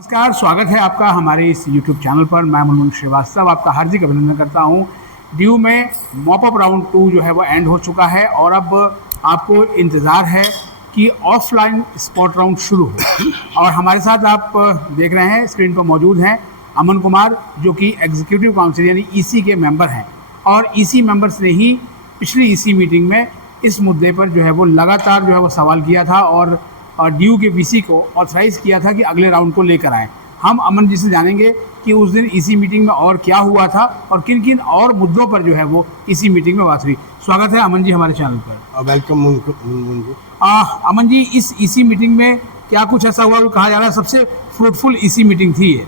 नमस्कार, स्वागत है आपका हमारे इस YouTube चैनल पर। मैं मनमोहन श्रीवास्तव आपका हार्दिक अभिनंदन करता हूं। ड्यू में मॉपअप राउंड 2 जो है वो एंड हो चुका है और अब आपको इंतज़ार है कि ऑफलाइन स्पॉट राउंड शुरू हो। और हमारे साथ आप देख रहे हैं, स्क्रीन पर मौजूद हैं अमन कुमार, जो कि एग्जीक्यूटिव काउंसिल यानी EC के मेंबर हैं। और EC मेंबर्स ने ही पिछली EC मीटिंग में इस मुद्दे पर जो है वो लगातार जो है वो सवाल किया था और ड्यू के VC को ऑथराइज़ किया था कि अगले राउंड को लेकर आएँ। हम अमन जी से जानेंगे कि उस दिन EC मीटिंग में और क्या हुआ था और किन किन और मुद्दों पर जो है वो EC मीटिंग में बात हुई। स्वागत है अमन जी हमारे चैनल पर। वेलकम जी। अमन जी, इस EC मीटिंग में क्या कुछ ऐसा हुआ जो कहा जा रहा है सबसे फ्रूटफुल EC मीटिंग थी ये?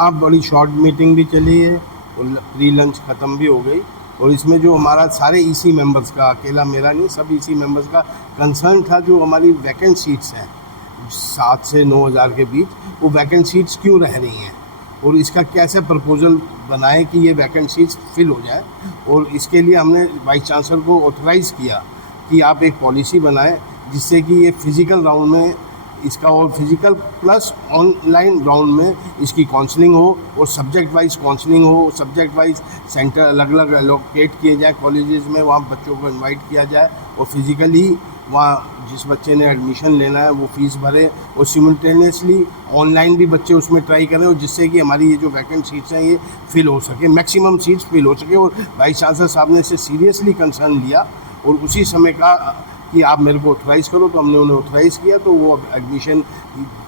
बड़ी शॉर्ट मीटिंग भी चली है और प्री लंच ख़त्म भी हो गई। और इसमें जो हमारा सारे EC मेंबर्स का, अकेला मेरा नहीं, सब EC मेंबर्स का कंसर्न था जो हमारी वैकेंट सीट्स हैं 7 से 9 हज़ार के बीच, वो वैकेंट सीट्स क्यों रह रही हैं और इसका कैसे प्रपोजल बनाए कि ये वैकेंट सीट्स फिल हो जाए। और इसके लिए हमने वाइस चांसलर को ऑथराइज़ किया कि आप एक पॉलिसी बनाएं जिससे कि ये फिज़िकल राउंड में इसका और फिज़िकल प्लस ऑनलाइन राउंड में इसकी काउंसलिंग हो और सब्जेक्ट वाइज काउंसलिंग हो, सब्जेक्ट वाइज सेंटर अलग अलग एलोकेट किए जाए कॉलेजेस में, वहाँ बच्चों को इनवाइट किया जाए और फिज़िकली वहाँ जिस बच्चे ने एडमिशन लेना है वो फ़ीस भरे और सिमुलटेनियसली ऑनलाइन भी बच्चे उसमें ट्राई करें और जिससे कि हमारी ये जो वैकेंट सीट्स हैं ये फिल हो सके, मैक्सिमम सीट्स फिल हो सके। और वाइस चांसलर साहब ने इसे सीरियसली कंसर्न लिया और उसी समय का कि आप मेरे को ऑथराइज़ करो, तो हमने उन्हें ऑथराइज़ किया। तो वो एडमिशन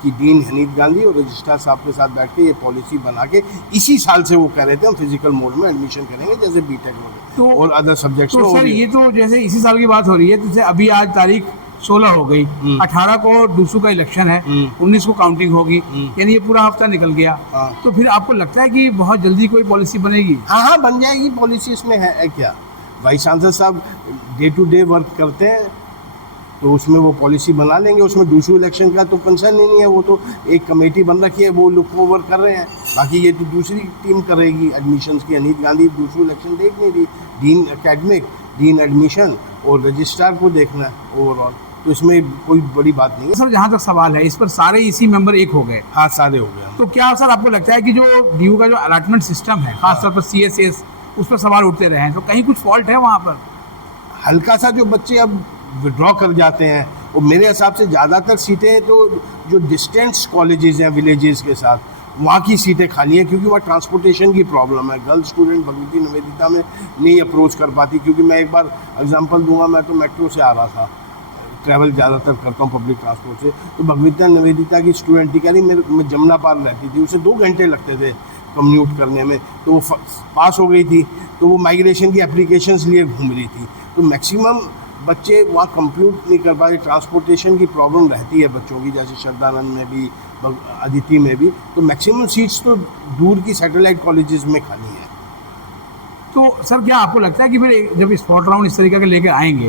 की डीन हनीफ गांधी और रजिस्ट्रार साहब के साथ बैठ के ये पॉलिसी बना के इसी साल से वो कह रहे थे हम फिजिकल मोड में एडमिशन करेंगे जैसे बीटेक में और अदर सब्जेक्ट्स में। तो सर ये तो जैसे इसी साल की बात हो रही है, जैसे अभी आज तारीख 16 हो गई, 18 को डूसू का इलेक्शन है, 19 को काउंटिंग होगी, यानी ये पूरा हफ्ता निकल गया। तो फिर आपको लगता है कि बहुत जल्दी कोई पॉलिसी बनेगी? हाँ, बन जाएगी पॉलिसी। इसमें है क्या, वाइस चांसलर साहब डे टू डे वर्क करते हैं तो उसमें वो पॉलिसी बना लेंगे। उसमें दूसरे इलेक्शन का तो कंसर्न ही नहीं है, वो तो एक कमेटी बन रखी है, वो लुक ओवर कर रहे हैं। बाकी ये तो दूसरी टीम करेगी एडमिशन्स की। हनीफ गांधी दूसरी इलेक्शन देख नहीं रही, डीन एकेडमिक, डीन एडमिशन और रजिस्ट्रार को देखना है ओवरऑल, तो इसमें कोई बड़ी बात नहीं है। सर जहाँ तक सवाल है, इस पर सारे EC मेंबर एक हो गए? हाँ, सारे हो गए। तो क्या सर आपको लगता है कि जो ड्यू का जो अलॉटमेंट सिस्टम है, खासतौर पर CSS, उस पर सवाल उठते रहे हैं, तो कहीं कुछ फॉल्ट है वहाँ पर? हल्का सा जो बच्चे अब विड्रॉ कर जाते हैं, और मेरे हिसाब से ज़्यादातर सीटें तो जो डिस्टेंस कॉलेजेस हैं विलेजेस के साथ, वहाँ की सीटें खाली हैं क्योंकि वहाँ ट्रांसपोर्टेशन की प्रॉब्लम है। गर्ल्स स्टूडेंट भगवती निवेदिता में नहीं अप्रोच कर पाती, क्योंकि मैं एक बार एग्जांपल दूंगा, मैं तो मेट्रो से आ रहा था, ट्रैवल ज़्यादातर करता हूँ पब्लिक ट्रांसपोर्ट से, तो भगवती निवेदिता की स्टूडेंट थी, कह रही मैं जमुना पार रहती थी, उसे 2 घंटे लगते थे कम्यूट करने में, तो वो पास हो गई थी, तो वो माइग्रेशन की एप्लीकेशंस लिए घूम रही थी। तो मैक्सिमम बच्चे वहाँ कंप्यूट नहीं कर पाते, ट्रांसपोर्टेशन की प्रॉब्लम रहती है बच्चों की, जैसे श्रद्धानंद में भी, अदिति में भी। तो मैक्सिमम सीट्स तो दूर की सैटेलाइट कॉलेजेस में खाली है। तो सर क्या आपको लगता है कि फिर जब स्पॉट राउंड इस तरीके के लेकर आएंगे,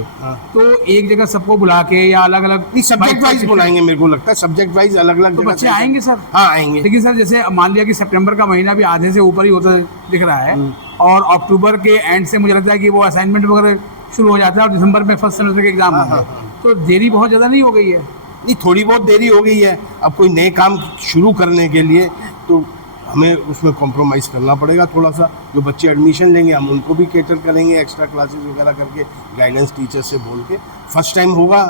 तो एक जगह सबको बुला के या अलग अलग सब्जेक्ट वाइज बुलाएंगे? मेरे को लगता है सब्जेक्ट वाइज अलग अलग तो बच्चे आएंगे सर? हाँ, आएंगे। लेकिन सर जैसे मान लिया कि सितंबर का महीना भी आधे से ऊपर ही होता दिख रहा है और अक्टूबर के एंड से मुझे लगता है कि वो असाइनमेंट वगैरह शुरू हो जाता है और दिसंबर में फर्स्ट सेमेस्टर के एग्जाम होंगे। तो देरी बहुत ज़्यादा नहीं हो गई है? नहीं, थोड़ी बहुत देरी हो गई है। अब कोई नए काम शुरू करने के लिए तो हमें उसमें कॉम्प्रोमाइज़ करना पड़ेगा थोड़ा सा। जो बच्चे एडमिशन लेंगे हम उनको भी केटर करेंगे, एक्स्ट्रा क्लासेस वगैरह करके, गाइडेंस टीचर से बोल के। फर्स्ट टाइम होगा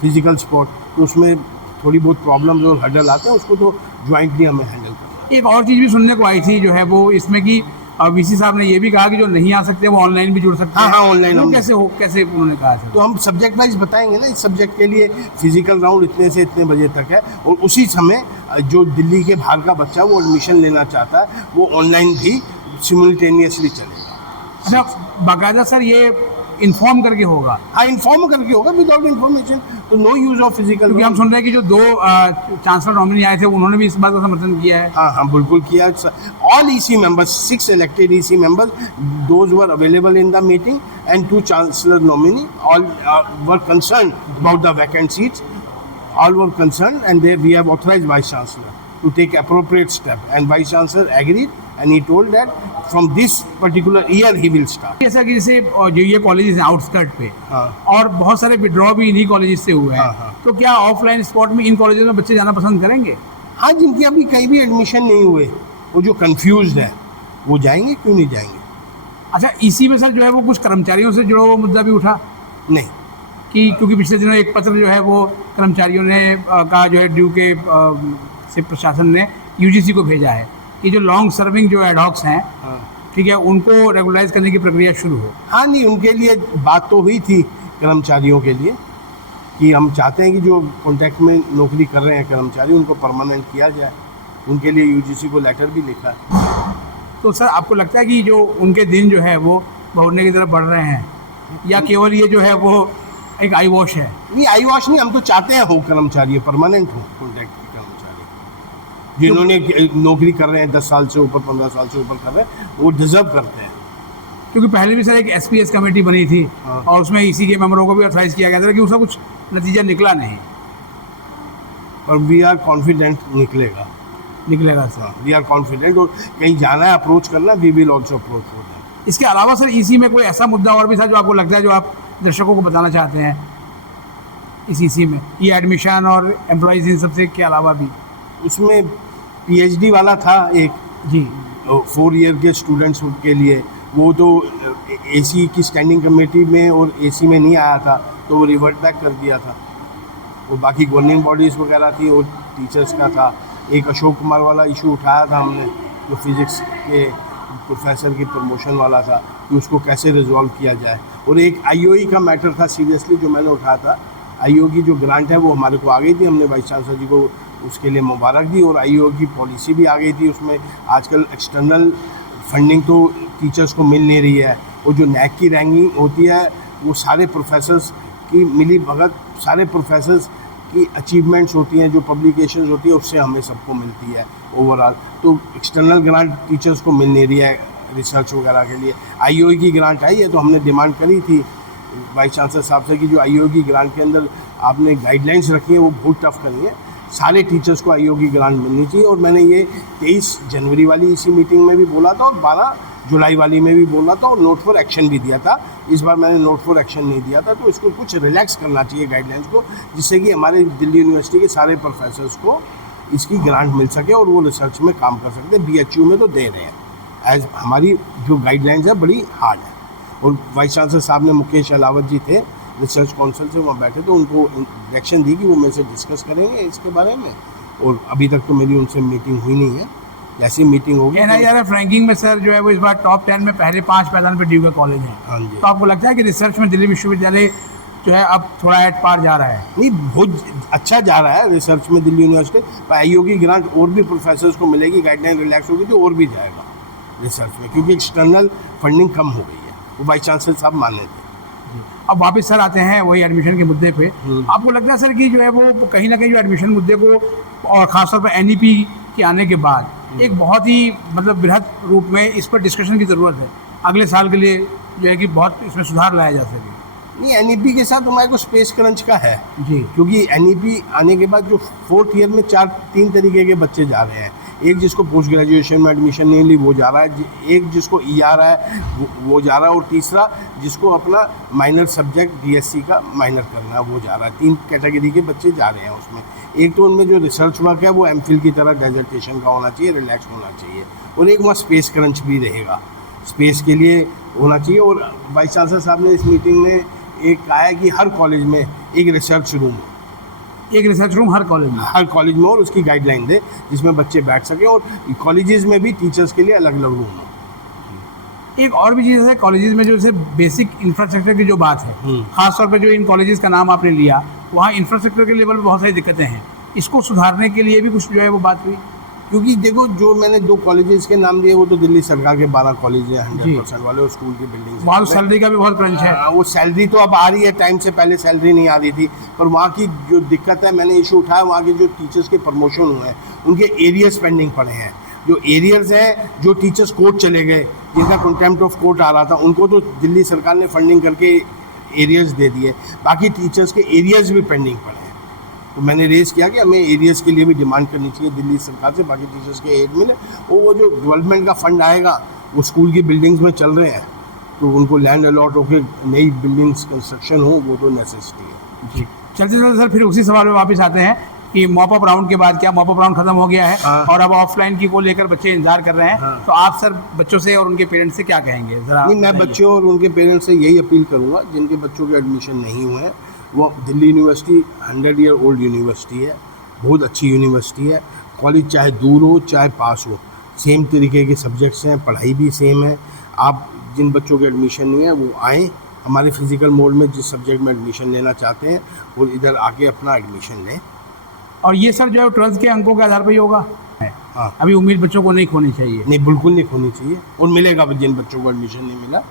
फिजिकल स्पोर्ट, तो उसमें थोड़ी बहुत प्रॉब्लम्स और हर्डल आते हैं, उसको तो ज्वाइंटली हमें हैंडल करना है। एक और चीज़ भी सुनने को आई थी जो है वो इसमें कि VC साहब ने ये भी कहा कि जो नहीं आ सकते वो ऑनलाइन भी जुड़ सकते हैं। हाँ, ऑनलाइन। कैसे उन्होंने कहा था? तो हम सब्जेक्ट वाइज बताएंगे ना, इस सब्जेक्ट के लिए फिजिकल राउंड इतने से इतने बजे तक है, और उसी समय जो दिल्ली के बाहर का बच्चा वो एडमिशन लेना चाहता है वो ऑनलाइन भी सिमुलटेनियसली चलेगा। अच्छा, बाकायदा सर ये इन्फॉर्म करके होगा? हाँ, इन्फॉर्म करके होगा। विदाउट इन्फॉर्मेशन तो नो यूज ऑफ फिजिकल। क्योंकि हम सुन रहे हैं कि जो 2 चांसलर नॉमिनी आए थे उन्होंने भी इस बात का समर्थन किया है। हाँ, बिल्कुल किया। All EC members, 6 elected EC members, those were available in the meeting, and 2 chancellor nominee, all were concerned about the vacant seats. All were concerned, and we have authorized Vice Chancellor to take appropriate step, and Vice Chancellor agreed, and he told that from this particular year he will start. ऐसा कि जैसे जो ये colleges हैं outskirt पे, और बहुत सारे विड्रॉ भी इन्हीं कॉलेजेस से हुए हैं, तो क्या ऑफलाइन स्पॉट में इन कॉलेजेस में बच्चे जाना पसंद करेंगे? हाँ, जिनकी अभी कहीं भी एडमिशन नहीं हुए, वो जो कंफ्यूज्ड है वो जाएंगे, क्यों नहीं जाएंगे? अच्छा, इसी में सर जो है वो कुछ कर्मचारियों से जुड़ा हुआ मुद्दा भी उठा नहीं, कि क्योंकि पिछले दिनों एक पत्र जो है वो कर्मचारियों ने का जो है ड्यू के से प्रशासन ने यूजीसी को भेजा है कि जो लॉन्ग सर्विंग जो एडहॉक्स हैं, हाँ ठीक है, उनको रेगुलराइज करने की प्रक्रिया शुरू हो। हाँ, नहीं, उनके लिए बात तो हुई थी कर्मचारियों के लिए कि हम चाहते हैं कि जो कॉन्ट्रैक्ट में नौकरी कर रहे हैं कर्मचारी, उनको परमानेंट किया जाए। उनके लिए यूजीसी को लेटर भी लिखा है। तो सर आपको लगता है कि जो उनके दिन जो है वो बढ़ने की तरफ बढ़ रहे हैं, या केवल ये जो है वो एक आई वॉश है? नहीं, आई वॉश नहीं, हम तो चाहते हैं हो कर्मचारी परमानेंट हो, कॉन्ट्रैक्ट के कर्मचारी जिन्होंने नौकरी कर रहे हैं 10 साल से ऊपर, 15 साल से ऊपर कर रहे हैं, वो डिजर्व करते हैं। क्योंकि पहले भी सर एक एसपीएस कमेटी बनी थी, हाँ। और उसमें इसी के मेंबरों को भी ऑथराइज किया गया था, लेकिन उसका कुछ नतीजा निकला नहीं। और वी आर कॉन्फिडेंट निकलेगा सर। वी आर कॉन्फिडेंट, और कहीं जाना है अप्रोच करना, we will also approach for that. इसके अलावा सर इसी में कोई ऐसा मुद्दा और भी था जो आपको लगता है, जो आप दर्शकों को बताना चाहते हैं इस इसी में, ये एडमिशन और एम्प्लॉइज इन सबसे के अलावा भी? उसमें पीएचडी वाला था एक जी 4 ईयर के स्टूडेंट्स के लिए, वो तो एसी की स्टैंडिंग कमेटी में और एसी में नहीं आया था, तो वो रिवर्ट बैक कर दिया था। वो बाकी गवर्निंग बॉडीज़ वगैरह थी और टीचर्स का था। एक अशोक कुमार वाला इशू उठाया था हमने, जो फिज़िक्स के प्रोफेसर की प्रमोशन वाला था, कि उसको कैसे रिजॉल्व किया जाए। और एक आईओई का मैटर था सीरियसली जो मैंने उठाया था। आईओ की जो ग्रांट है वो हमारे को आ गई थी, हमने वाइस चांसलर जी को उसके लिए मुबारक दी, और आईओ की पॉलिसी भी आ गई थी। उसमें आजकल एक्सटर्नल फंडिंग तो टीचर्स को मिल नहीं रही है, और जो नैक की रैंकिंग होती है वो सारे प्रोफेसर्स की मिली भगत, सारे प्रोफेसर्स की अचीवमेंट्स होती हैं, जो पब्लिकेशंस होती है उससे हमें सबको मिलती है ओवरऑल। तो एक्सटर्नल ग्रांट टीचर्स को मिल नहीं रही है रिसर्च वगैरह के लिए। आईओई की ग्रांट आई है, तो हमने डिमांड करी थी वाइस चांसलर साहब से कि जो आईओई की ग्रांट के अंदर आपने गाइडलाइंस रखी है वो बहुत टफ करी है, सारे टीचर्स को आईओई की ग्रांट मिलनी चाहिए। और मैंने ये 23 जनवरी वाली इसी मीटिंग में भी बोला था, और 12 जुलाई वाली में भी बोला था, और नोट फॉर एक्शन भी दिया था। इस बार मैंने नोट फॉर एक्शन नहीं दिया था, तो इसको कुछ रिलैक्स करना चाहिए गाइडलाइंस को, जिससे कि हमारे दिल्ली यूनिवर्सिटी के सारे प्रोफेसर्स को इसकी ग्रांट मिल सके और वो रिसर्च में काम कर सकते। बीएचयू में तो दे रहे हैं, एज हमारी जो गाइडलाइंस है बड़ी हार्ड है। और वाइस चांसलर साहब ने, मुकेश अलावत जी थे रिसर्च काउंसिल से, वहाँ बैठे, तो उनको डायरेक्शन दी कि वो मेरे से डिस्कस करेंगे इसके बारे में। और अभी तक तो मेरी उनसे मीटिंग हुई नहीं है, जैसी मीटिंग होगी। एनआईआरएफ रैंकिंग में सर जो है वो इस बार टॉप 10 में पहले 5 पैदान पे ड्यू का कॉलेज है। हाँ जी। तो आपको लगता है कि रिसर्च में दिल्ली विश्वविद्यालय जो है अब थोड़ा एट पार जा रहा है? नहीं, बहुत अच्छा जा रहा है रिसर्च में दिल्ली यूनिवर्सिटी। पर आईओ की ग्रांट और भी प्रोफेसर्स को मिलेगी, गाइडलाइन रिलैक्स होगी तो और भी जाएगा रिसर्च में, क्योंकि एक्सटर्नल फंडिंग कम हो गई है, वो वाइस चांसलर साहब मान लेते हैं। अब वापस सर आते हैं वही एडमिशन के मुद्दे पे। आपको लगता है सर कि जो है वो कहीं ना कहीं जो एडमिशन मुद्दे को, और ख़ासतौर पर एनईपी के आने के बाद एक बहुत ही मतलब बृहद रूप में इस पर डिस्कशन की ज़रूरत है अगले साल के लिए, जो है कि बहुत इसमें सुधार लाया जा सके? नहीं, एनईपी के साथ हमारे को स्पेस क्रंच का है जी, क्योंकि एनईपी आने के बाद जो 4th ईयर में 3 तरीके के बच्चे जा रहे हैं। एक जिसको पोस्ट ग्रेजुएशन में एडमिशन नहीं ली वो जा रहा है, एक जिसको ईआर है वो जा रहा है, और तीसरा जिसको अपना माइनर सब्जेक्ट डीएससी का माइनर करना है वो जा रहा है। 3 कैटेगरी के बच्चे जा रहे हैं उसमें। एक तो उनमें जो रिसर्च वर्क है वो एमफिल की तरह डेजर्टेशन का होना चाहिए, रिलैक्स होना चाहिए, और एक वहाँ स्पेस क्रंच भी रहेगा, स्पेस के लिए होना चाहिए। और वाइस चांसलर साहब ने इस मीटिंग में एक कहा है कि हर कॉलेज में एक रिसर्च रूम हर कॉलेज में और उसकी गाइडलाइन दे जिसमें बच्चे बैठ सकें, और कॉलेजेस में भी टीचर्स के लिए अलग अलग रूम हो। एक और भी चीज़ है कॉलेजेस में, जो बेसिक इंफ्रास्ट्रक्चर की जो बात है, खासतौर पर जो इन कॉलेजेस का नाम आपने लिया, वहाँ इंफ्रास्ट्रक्चर के लेवल पर बहुत सारी दिक्कतें हैं। इसको सुधारने के लिए भी कुछ जो है वो बात हुई? क्योंकि देखो, जो मैंने 2 कॉलेजेस के नाम दिए वो तो दिल्ली सरकार के 12 कॉलेज हैं 100% वाले, और स्कूल की बिल्डिंग। वहाँ सैलरी का भी बहुत क्रंच है। वो सैलरी तो अब आ रही है, टाइम से पहले सैलरी नहीं आ रही थी, पर वहाँ की जो दिक्कत है, मैंने इशू उठाया, वहाँ के जो टीचर्स के प्रमोशन हुए हैं उनके एरियर्स पेंडिंग पड़े हैं। जो एरियर्स हैं, जो टीचर्स कोर्ट चले गए, जिनका कंटेम्प्ट ऑफ कोर्ट आ रहा था, उनको तो दिल्ली सरकार ने फंडिंग करके एरियर्स दे दिए, बाकी टीचर्स के एरियर्स भी पेंडिंग पड़े हैं। तो मैंने रेज़ किया कि हमें एरियर्स के लिए भी डिमांड करनी चाहिए दिल्ली सरकार से, बाकी टीचर्स के एड मिले। और वो जो डेवलपमेंट का फंड आएगा वो स्कूल की बिल्डिंग्स में चल रहे हैं, तो उनको लैंड अलॉट होकर नई बिल्डिंग्स कंस्ट्रक्शन हो, वो तो नेसेसिटी है। जी, चलते चलते सर फिर उसी सवाल में वापस आते हैं कि मॉपअप राउंड के बाद क्या मॉपअप राउंड खत्म हो गया है हाँ। और अब ऑफलाइन की को लेकर बच्चे इंतजार कर रहे हैं, हाँ। तो आप सर बच्चों से और उनके पेरेंट्स से क्या कहेंगे जरा नहीं, मैं बताइए। बच्चों और उनके पेरेंट्स से यही अपील करूंगा जिनके बच्चों के एडमिशन नहीं हुए हैं, वो Delhi university 100 year old university है, बहुत अच्छी यूनिवर्सिटी है। कॉलेज चाहे दूर हो चाहे पास हो, सेम तरीके के सब्जेक्ट्स हैं, पढ़ाई भी सेम है। आप जिन बच्चों के एडमिशन नहीं है वो आएँ हमारे फिजिकल मोड में, जिस सब्जेक्ट में एडमिशन लेना चाहते हैं वो इधर आके अपना एडमिशन लें। और ये सर जो है 12th के अंकों के आधार पर ही होगा। हाँ, अभी उम्मीद बच्चों को नहीं खोनी चाहिए। नहीं बिल्कुल नहीं खोनी चाहिए, और मिलेगा जिन बच्चों को एडमिशन नहीं मिला।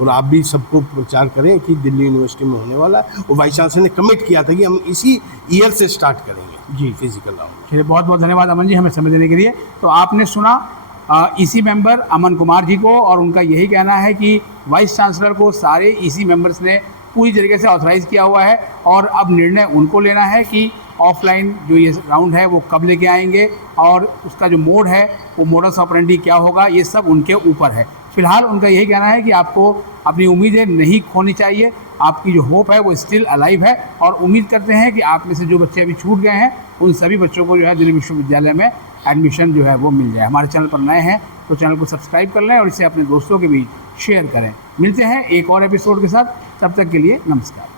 और आप भी सबको प्रचार करें कि दिल्ली यूनिवर्सिटी में होने वाला है, और वाइस चांसलर ने कमिट किया था कि हम इसी ईयर से स्टार्ट करेंगे जी। Physical round. चलिए, बहुत बहुत धन्यवाद अमन जी हमें समय देने के लिए। तो आपने सुना ईसी मेंबर अमन कुमार जी को, और उनका यही कहना है कि वाइस चांसलर को सारे ईसी मेंबर्स ने पूरी तरीके से ऑथराइज़ किया हुआ है, और अब निर्णय उनको लेना है कि ऑफलाइन जो ये राउंड है वो कब लेके आएंगे, और उसका जो मोड है वो मोडस ऑपरेंडी क्या होगा, ये सब उनके ऊपर है। फिलहाल उनका यही कहना है कि आपको अपनी उम्मीदें नहीं खोनी चाहिए, आपकी जो होप है वो स्टिल अलाइव है, और उम्मीद करते हैं कि आप में से जो बच्चे अभी छूट गए हैं उन सभी बच्चों को जो है दिल्ली विश्वविद्यालय में एडमिशन जो है वो मिल जाए। हमारे चैनल पर नए हैं तो चैनल को सब्सक्राइब कर लें और इसे अपने दोस्तों के बीच शेयर करें। मिलते हैं एक और एपिसोड के साथ, तब तक के लिए नमस्कार।